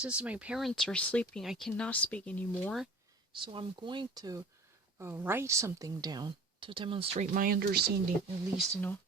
Since my parents are sleeping, I cannot speak anymore. So I'm going to write something down to demonstrate my understanding, at least, you know.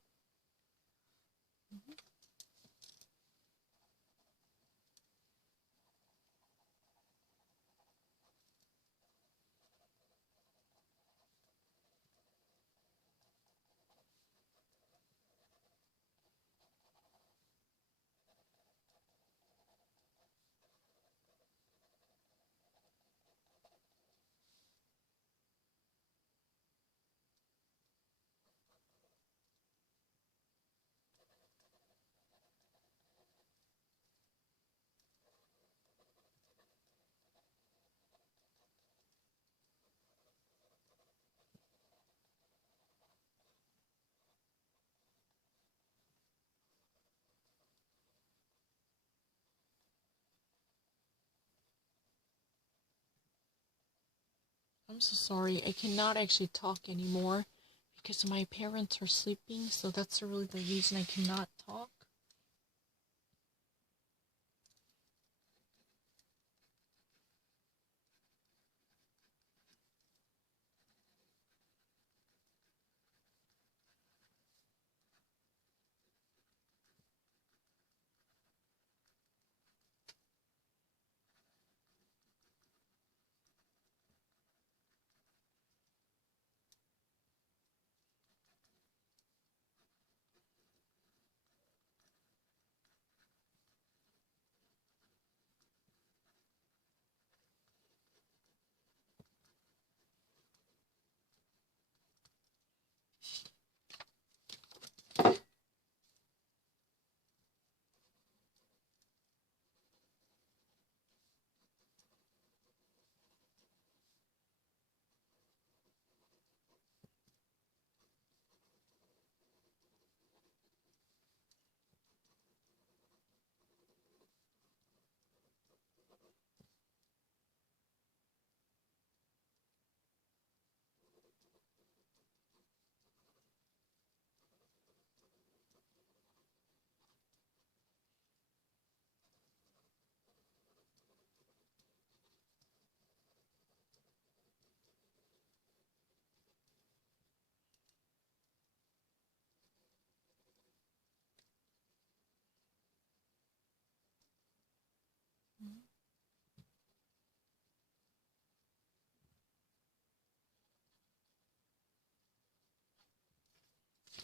I'm so sorry. I cannot actually talk anymore because my parents are sleeping, so that's really the reason I cannot talk.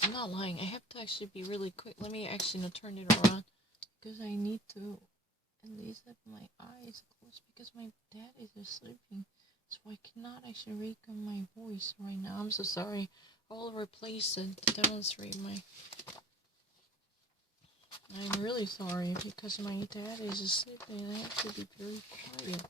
I'm not lying. I have to actually be really quick. Let me actually turn it around because I need to at least have my eyes closed because my dad is sleeping. So I cannot actually wake up my voice right now. I'm so sorry. I'll replace it to demonstrate my... I'm really sorry because my dad is asleep and I have to be very quiet.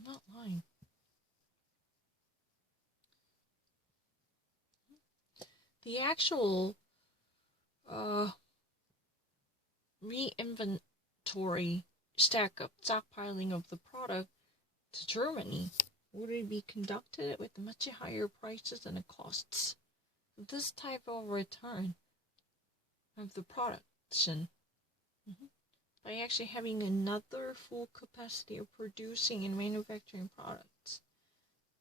I'm not lying. The actual re-inventory stockpiling of the product to Germany would it be conducted with much higher prices and costs. This type of return of the production by actually having another full capacity of producing and manufacturing products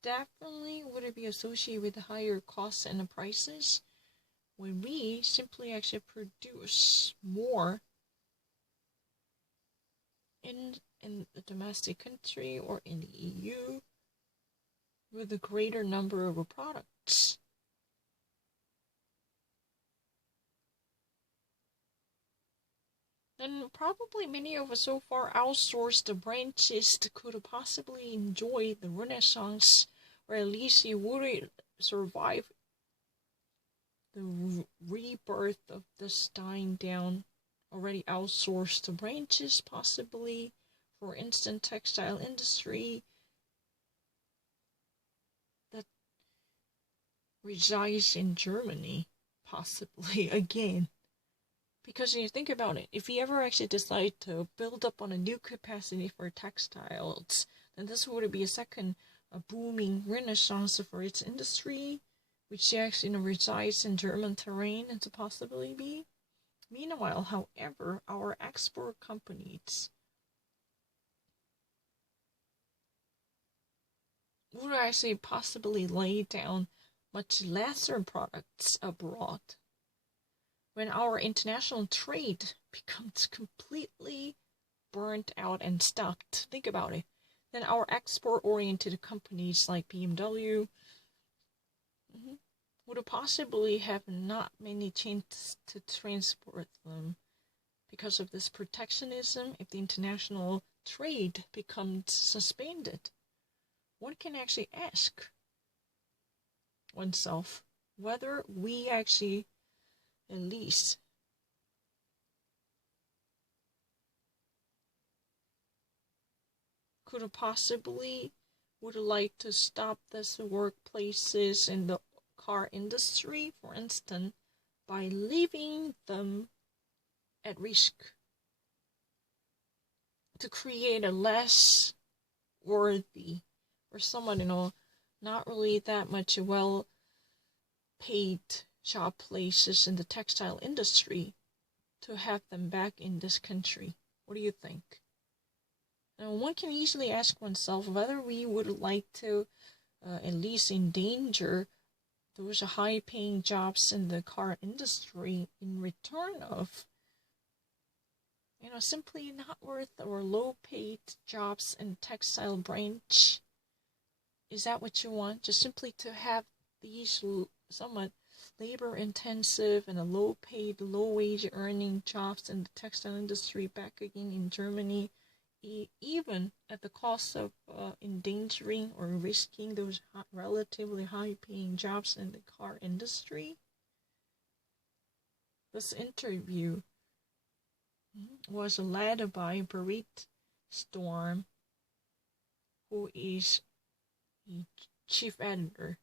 definitely would it be associated with higher costs and prices when we simply actually produce more in the domestic country or in the EU with a greater number of products. then probably many of us so far outsourced branches could possibly enjoy the Renaissance, or at least you would survive the rebirth of this dying down already outsourced branches, possibly. For instance, textile industry that resides in Germany, possibly again. Because you think about it, if you ever actually decide to build up on a new capacity for textiles, then this would be a booming renaissance for its industry, which actually resides in German terrain and to possibly be. Meanwhile, however, our export companies would actually possibly lay down much lesser products abroad. When our international trade becomes completely burnt out and stopped, think about it, then our export-oriented companies like BMW would possibly have not many chances to transport them because of this protectionism. If the international trade becomes suspended, one can actually ask oneself whether we actually at least could possibly would like to stop this workplaces in the car industry, for instance, by leaving them at risk to create a less worthy or someone, not really that much well-paid job places in the textile industry to have them back in this country. What do you think? Now, one can easily ask oneself whether we would like to at least endanger those high-paying jobs in the car industry in return of, simply not worth or low-paid jobs in textile branch. Is that what you want? Just simply to have these somewhat labor-intensive and low-paid, low-wage earning jobs in the textile industry back again in Germany, even at the cost of endangering or risking those relatively high-paying jobs in the car industry? This interview was led by Berit Storm, who is the chief editor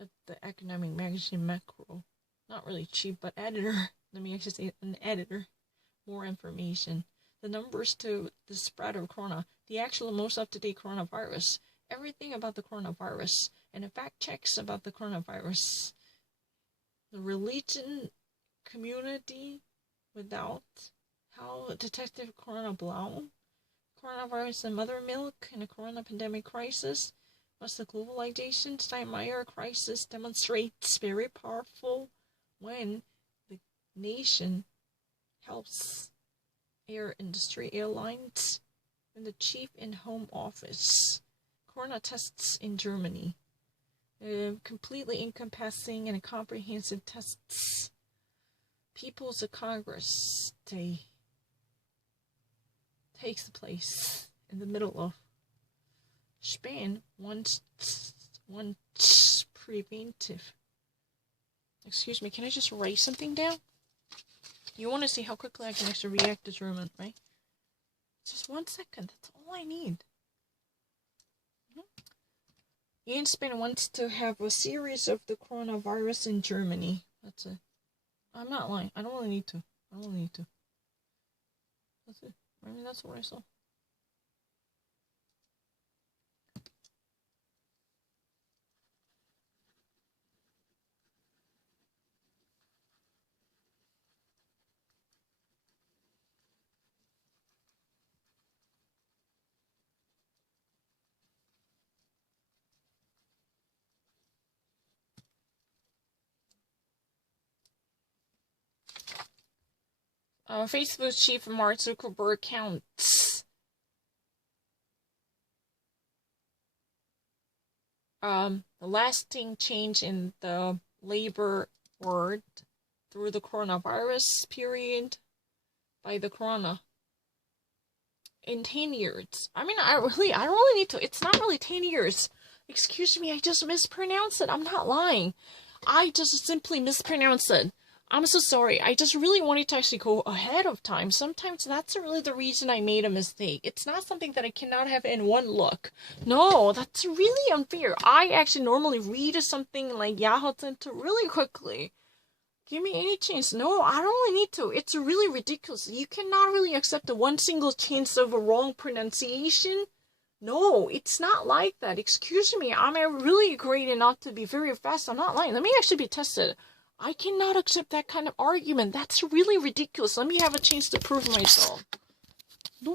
at the economic magazine Macro. Not really chief, but editor. Let me actually say an editor. More information. The numbers to the spread of corona, the actual most up-to-date coronavirus, everything about the coronavirus, and the fact checks about the coronavirus. The religion community without how Detective Corona Blau, coronavirus and mother milk in a corona pandemic crisis, was the globalization Steinmeier crisis demonstrates very powerful when the nation helps air industry airlines and the chief in home office. Corona tests in Germany. Completely encompassing and comprehensive tests. People's Congress Day takes place in the middle of Spain wants preventive. Excuse me, can I just write something down? You want to see how quickly I can actually react to German, right? Just 1 second, that's all I need. Jens Spahn wants to have a series of the coronavirus in Germany. That's it. I'm not lying. I don't really need to. That's it. I mean, that's what I saw. Facebook's chief Mark Zuckerberg counts the lasting change in the labor world through the coronavirus period by the corona. In 10 years. I mean, I don't really need to. It's not really 10 years. Excuse me, I just mispronounced it. I'm not lying. I just simply mispronounced it. I'm so sorry. I just really wanted to actually go ahead of time. Sometimes that's really the reason I made a mistake. It's not something that I cannot have in one look. No, that's really unfair. I actually normally read something like Yahoo Tento really quickly. Give me any chance. No, I don't really need to. It's really ridiculous. You cannot really accept the one single chance of a wrong pronunciation. No, it's not like that. Excuse me. I'm really great and not to be very fast. I'm not lying. Let me actually be tested. I cannot accept that kind of argument. That's really ridiculous. Let me have a chance to prove myself. No.